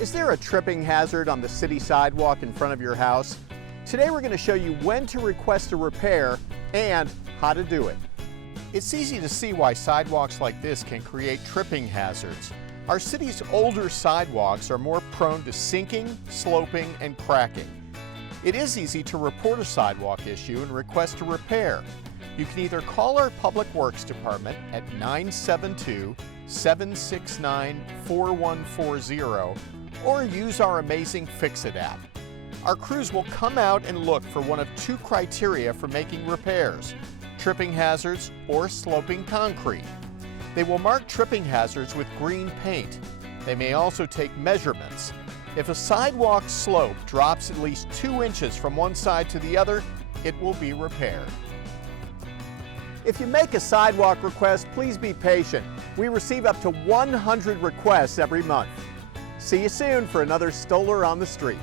Is there a tripping hazard on the city sidewalk in front of your house? Today we're going to show you when to request a repair and how to do it. It's easy to see why sidewalks like this can create tripping hazards. Our city's older sidewalks are more prone to sinking, sloping, and cracking. It is easy to report a sidewalk issue and request a repair. You can either call our Public Works Department at 972-769-4140 or use our amazing Fix-It app. Our crews will come out and look for one of two criteria for making repairs: tripping hazards or sloping concrete. They will mark tripping hazards with green paint. They may also take measurements. If a sidewalk slope drops at least 2 inches from one side to the other, it will be repaired. If you make a sidewalk request, please be patient. We receive up to 100 requests every month. See you soon for another Stoller on the Street.